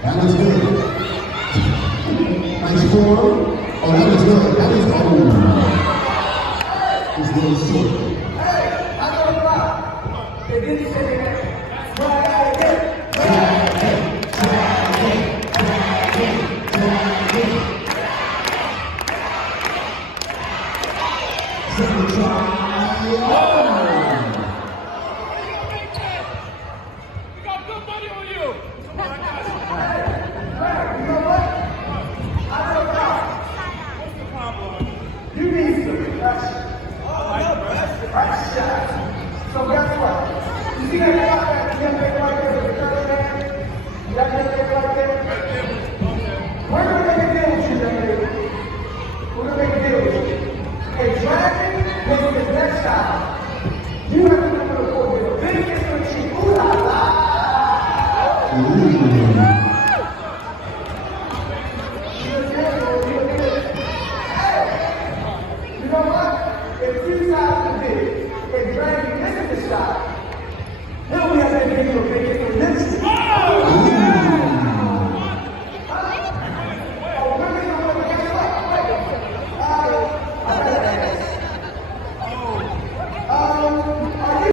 That was good. Nice form. Oh, that was good. That was it's little short. Hey, I know the rock. They didn't say that. Drag it. So guess what? You see that rock that make right there with the curve man? That make right there? We're gonna make a deal with you, young lady. We're gonna make a deal with you. Hey, Dragon makes his next shot. You have to come to the court with a big kiss on the cheek. Ooh la la! Good game.